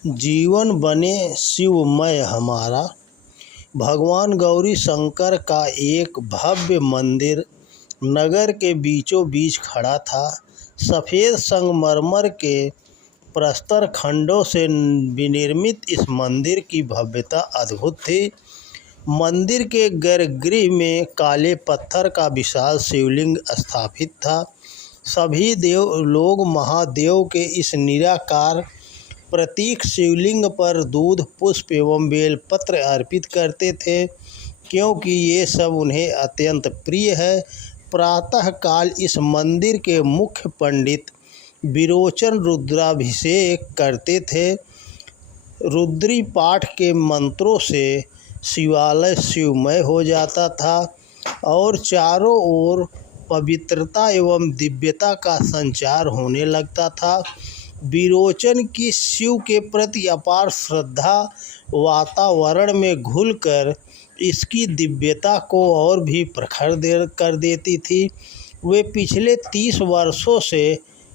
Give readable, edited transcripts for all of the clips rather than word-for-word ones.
जीवन बने शिवमय हमारा। भगवान गौरी शंकर का एक भव्य मंदिर नगर के बीचों बीच खड़ा था। सफ़ेद संगमरमर के प्रस्तर खंडों से विनिर्मित इस मंदिर की भव्यता अद्भुत थी। मंदिर के गर्भगृह में काले पत्थर का विशाल शिवलिंग स्थापित था। सभी देव लोग महादेव के इस निराकार प्रतीक शिवलिंग पर दूध, पुष्प एवं बेलपत्र अर्पित करते थे, क्योंकि ये सब उन्हें अत्यंत प्रिय है। प्रातःकाल इस मंदिर के मुख्य पंडित विरोचन रुद्राभिषेक करते थे। रुद्री पाठ के मंत्रों से शिवालय शिवमय हो जाता था और चारों ओर पवित्रता एवं दिव्यता का संचार होने लगता था। विरोचन की शिव के प्रति अपार श्रद्धा वातावरण में घुलकर इसकी दिव्यता को और भी प्रखर कर देती थी। वे पिछले 30 वर्षों से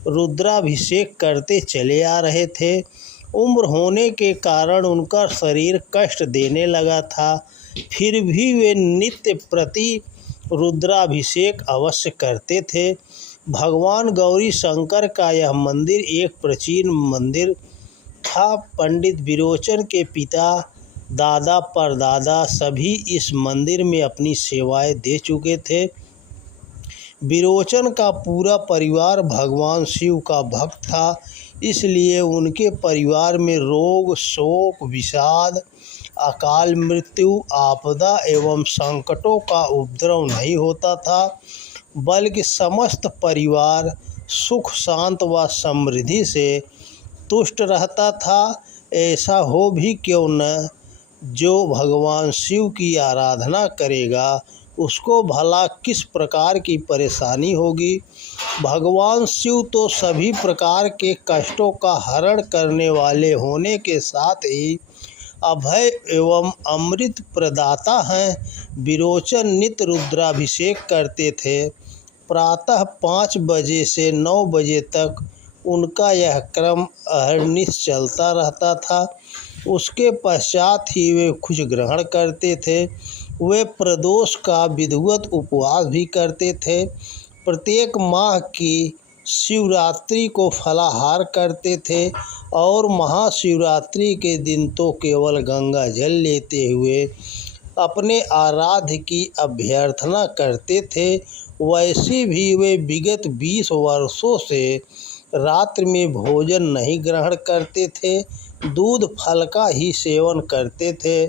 रुद्राभिषेक करते चले आ रहे थे। उम्र होने के कारण उनका शरीर कष्ट देने लगा था, फिर भी वे नित्य प्रति रुद्राभिषेक अवश्य करते थे। भगवान गौरी शंकर का यह मंदिर एक प्राचीन मंदिर था। पंडित विरोचन के पिता, दादा, परदादा सभी इस मंदिर में अपनी सेवाएं दे चुके थे। विरोचन का पूरा परिवार भगवान शिव का भक्त था, इसलिए उनके परिवार में रोग, शोक, विषाद, अकाल मृत्यु, आपदा एवं संकटों का उपद्रव नहीं होता था, बल्कि समस्त परिवार सुख, शांत व समृद्धि से तुष्ट रहता था। ऐसा हो भी क्यों न, जो भगवान शिव की आराधना करेगा उसको भला किस प्रकार की परेशानी होगी। भगवान शिव तो सभी प्रकार के कष्टों का हरण करने वाले होने के साथ ही अभय एवं अमृत प्रदाता हैं। विरोचन नित्य रुद्राभिषेक करते थे। प्रातः 5 बजे से 9 बजे तक उनका यह क्रम अहर्निश चलता रहता था। उसके पश्चात ही वे कुछ ग्रहण करते थे। वे प्रदोष का विधिवत उपवास भी करते थे। प्रत्येक माह की शिवरात्रि को फलाहार करते थे और महाशिवरात्रि के दिन तो केवल गंगा जल लेते हुए अपने आराध्य की अभ्यर्थना करते थे। वैसे भी वे विगत 20 वर्षों से रात्रि में भोजन नहीं ग्रहण करते थे, दूध फल का ही सेवन करते थे।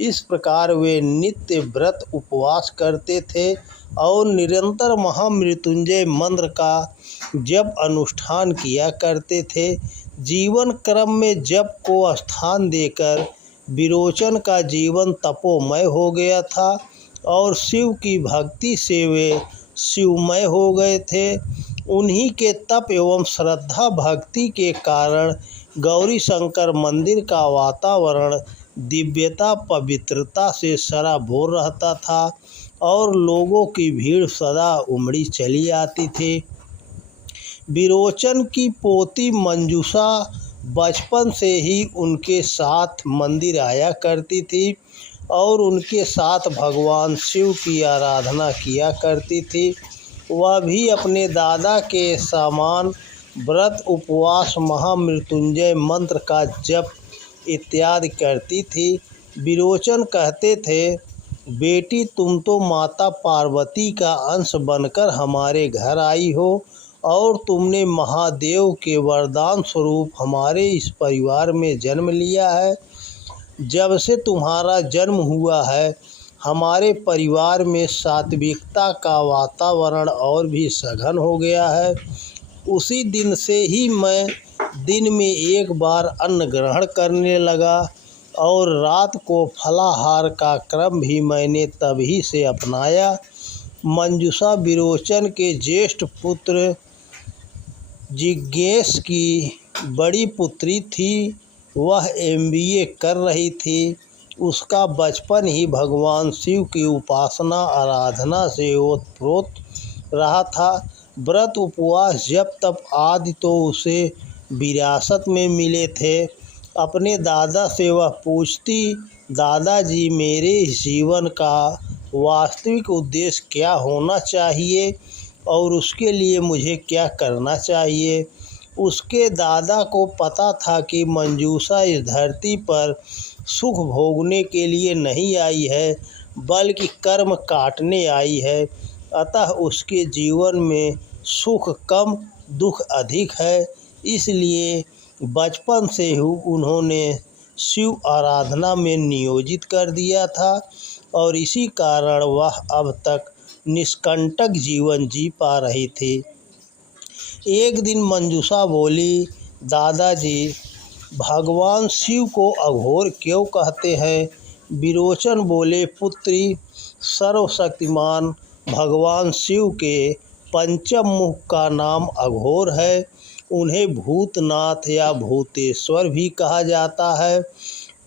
इस प्रकार वे नित्य व्रत उपवास करते थे और निरंतर महामृत्युंजय मंत्र का जप अनुष्ठान किया करते थे। जीवन क्रम में जप को स्थान देकर विरोचन का जीवन तपोमय हो गया था और शिव की भक्ति से वे शिवमय हो गए थे। उन्हीं के तप एवं श्रद्धा भक्ति के कारण गौरी शंकर मंदिर का वातावरण दिव्यता, पवित्रता से सराबोर रहता था और लोगों की भीड़ सदा उमड़ी चली आती थी। विरोचन की पोती मंजूषा बचपन से ही उनके साथ मंदिर आया करती थी और उनके साथ भगवान शिव की आराधना किया करती थी। वह भी अपने दादा के समान व्रत, उपवास, महामृत्युंजय मंत्र का जप इत्यादि करती थी। विरोचन कहते थे, बेटी तुम तो माता पार्वती का अंश बनकर हमारे घर आई हो और तुमने महादेव के वरदान स्वरूप हमारे इस परिवार में जन्म लिया है। जब से तुम्हारा जन्म हुआ है हमारे परिवार में सात्विकता का वातावरण और भी सघन हो गया है। उसी दिन से ही मैं दिन में एक बार अन्न ग्रहण करने लगा और रात को फलाहार का क्रम भी मैंने तभी से अपनाया। मंजूषा विरोचन के ज्येष्ठ पुत्र जिज्ञेश की बड़ी पुत्री थी। वह MBA कर रही थी। उसका बचपन ही भगवान शिव की उपासना आराधना से ओतप्रोत रहा था। व्रत, उपवास, जप, तप आदि तो उसे विरासत में मिले थे। अपने दादा से वह पूछती, दादाजी मेरे इस जीवन का वास्तविक उद्देश्य क्या होना चाहिए और उसके लिए मुझे क्या करना चाहिए। उसके दादा को पता था कि मंजूषा इस धरती पर सुख भोगने के लिए नहीं आई है बल्कि कर्म काटने आई है, अतः उसके जीवन में सुख कम दुख अधिक है। इसलिए बचपन से ही उन्होंने शिव आराधना में नियोजित कर दिया था और इसी कारण वह अब तक निष्कंटक जीवन जी पा रही थी। एक दिन मंजूषा बोली, दादाजी भगवान शिव को अघोर क्यों कहते हैं। विरोचन बोले, पुत्री सर्वशक्तिमान भगवान शिव के पंचम मुख का नाम अघोर है। उन्हें भूतनाथ या भूतेश्वर भी कहा जाता है।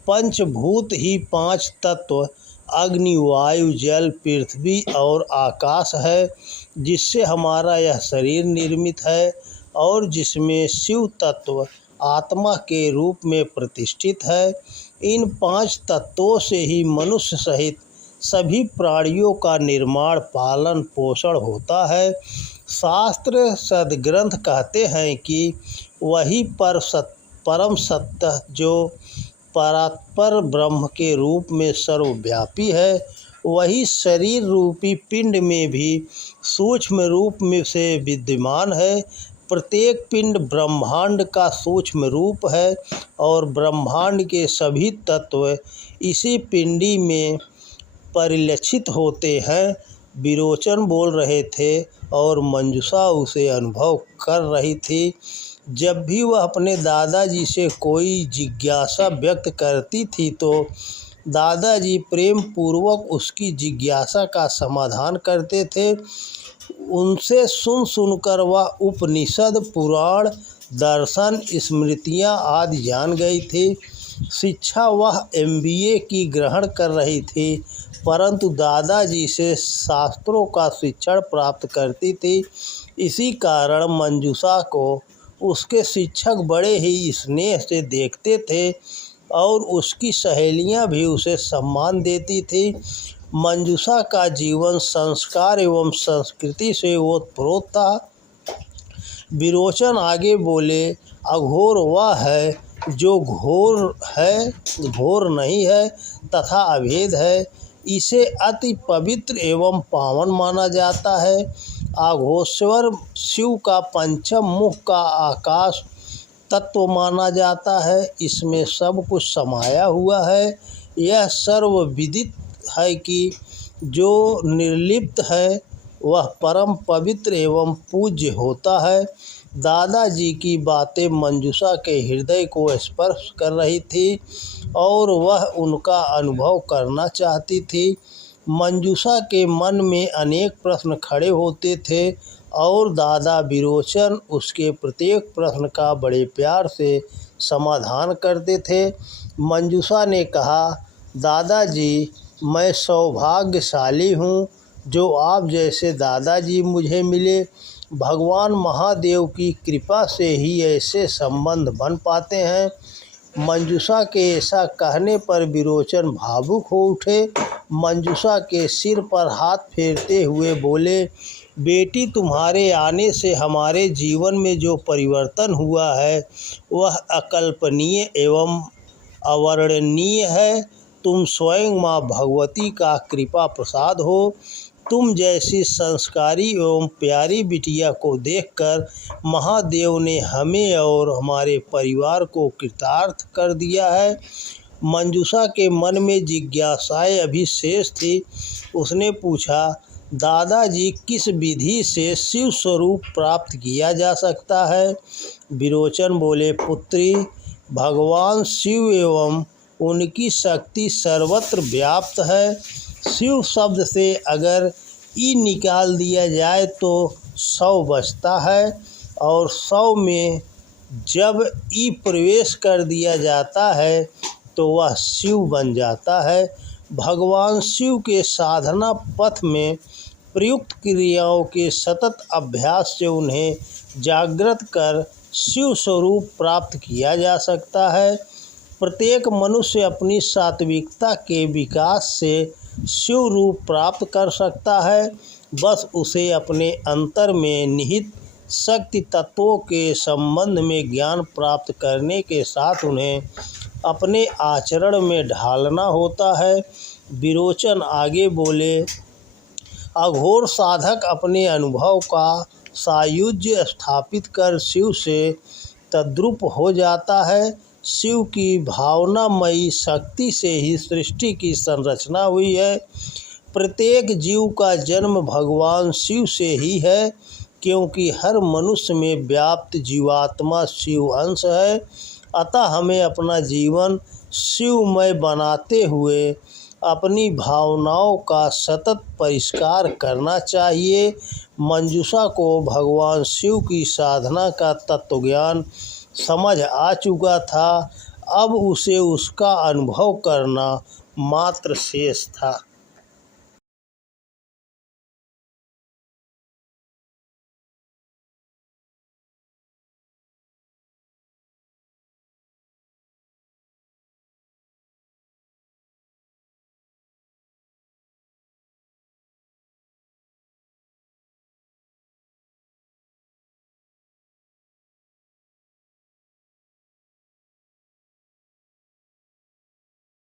पंचभूत ही पांच तत्व अग्नि वायु जल पृथ्वी और आकाश है, जिससे हमारा यह शरीर निर्मित है और जिसमें शिव तत्व आत्मा के रूप में प्रतिष्ठित है। इन पांच तत्वों से ही मनुष्य सहित सभी प्राणियों का निर्माण पालन पोषण होता है। शास्त्र सद्ग्रंथ कहते हैं कि वही परम सत्य जो परात्पर ब्रह्म के रूप में सर्वव्यापी है, वही शरीर रूपी पिंड में भी सूक्ष्म रूप में से विद्यमान है। प्रत्येक पिंड ब्रह्मांड का सूक्ष्म रूप है और ब्रह्मांड के सभी तत्व इसी पिंडी में परिलक्षित होते हैं। विरोचन बोल रहे थे और मंजूषा उसे अनुभव कर रही थी। जब भी वह अपने दादाजी से कोई जिज्ञासा व्यक्त करती थी तो दादाजी प्रेम पूर्वक उसकी जिज्ञासा का समाधान करते थे। उनसे सुनकर वह उपनिषद पुराण दर्शन स्मृतियाँ आदि जान गई थी। शिक्षा वह MBA की ग्रहण कर रही थी, परंतु दादाजी से शास्त्रों का शिक्षण प्राप्त करती थी। इसी कारण मंजूषा को उसके शिक्षक बड़े ही स्नेह से देखते थे और उसकी सहेलियां भी उसे सम्मान देती थी। मंजूषा का जीवन संस्कार एवं संस्कृति से ओतप्रोत था। विरोचन आगे बोले, अघोर वह है जो घोर है, घोर नहीं है तथा अभेद है। इसे अति पवित्र एवं पावन माना जाता है। अघोरेश्वर शिव का पंचम मुख का आकाश तत्व माना जाता है। इसमें सब कुछ समाया हुआ है। यह सर्वविदित है कि जो निर्लिप्त है वह परम पवित्र एवं पूज्य होता है। दादाजी की बातें मंजूषा के हृदय को स्पर्श कर रही थी और वह उनका अनुभव करना चाहती थी। मंजूषा के मन में अनेक प्रश्न खड़े होते थे और दादा विरोचन उसके प्रत्येक प्रश्न का बड़े प्यार से समाधान करते थे। मंजूषा ने कहा, दादाजी मैं सौभाग्यशाली हूँ जो आप जैसे दादाजी मुझे मिले। भगवान महादेव की कृपा से ही ऐसे संबंध बन पाते हैं। मंजूषा के ऐसा कहने पर विरोचन भावुक हो उठे। मंजूषा के सिर पर हाथ फेरते हुए बोले, बेटी तुम्हारे आने से हमारे जीवन में जो परिवर्तन हुआ है वह अकल्पनीय एवं अवर्णनीय है। तुम स्वयं माँ भगवती का कृपा प्रसाद हो। तुम जैसी संस्कारी एवं प्यारी बिटिया को देखकर महादेव ने हमें और हमारे परिवार को कृतार्थ कर दिया है। मंजूषा के मन में जिज्ञासाएं अभी शेष थी। उसने पूछा, दादाजी किस विधि से शिव स्वरूप प्राप्त किया जा सकता है। विरोचन बोले, पुत्री भगवान शिव एवं उनकी शक्ति सर्वत्र व्याप्त है। शिव शब्द से अगर ई निकाल दिया जाए तो 100 बचता है और 100 में जब ई प्रवेश कर दिया जाता है तो वह शिव बन जाता है। भगवान शिव के साधना पथ में प्रयुक्त क्रियाओं के सतत अभ्यास से उन्हें जागृत कर शिव स्वरूप प्राप्त किया जा सकता है। प्रत्येक मनुष्य अपनी सात्विकता के विकास से शिव रूप प्राप्त कर सकता है। बस उसे अपने अंतर में निहित शक्ति तत्वों के संबंध में ज्ञान प्राप्त करने के साथ उन्हें अपने आचरण में ढालना होता है। विरोचन आगे बोले, अघोर साधक अपने अनुभव का सायुज्य स्थापित कर शिव से तद्रूप हो जाता है। शिव की भावनामयी शक्ति से ही सृष्टि की संरचना हुई है। प्रत्येक जीव का जन्म भगवान शिव से ही है, क्योंकि हर मनुष्य में व्याप्त जीवात्मा शिव अंश है। अतः हमें अपना जीवन शिवमय बनाते हुए अपनी भावनाओं का सतत परिष्कार करना चाहिए। मंजूषा को भगवान शिव की साधना का तत्वज्ञान समझ आ चुका था। अब उसे उसका अनुभव करना मात्र शेष था।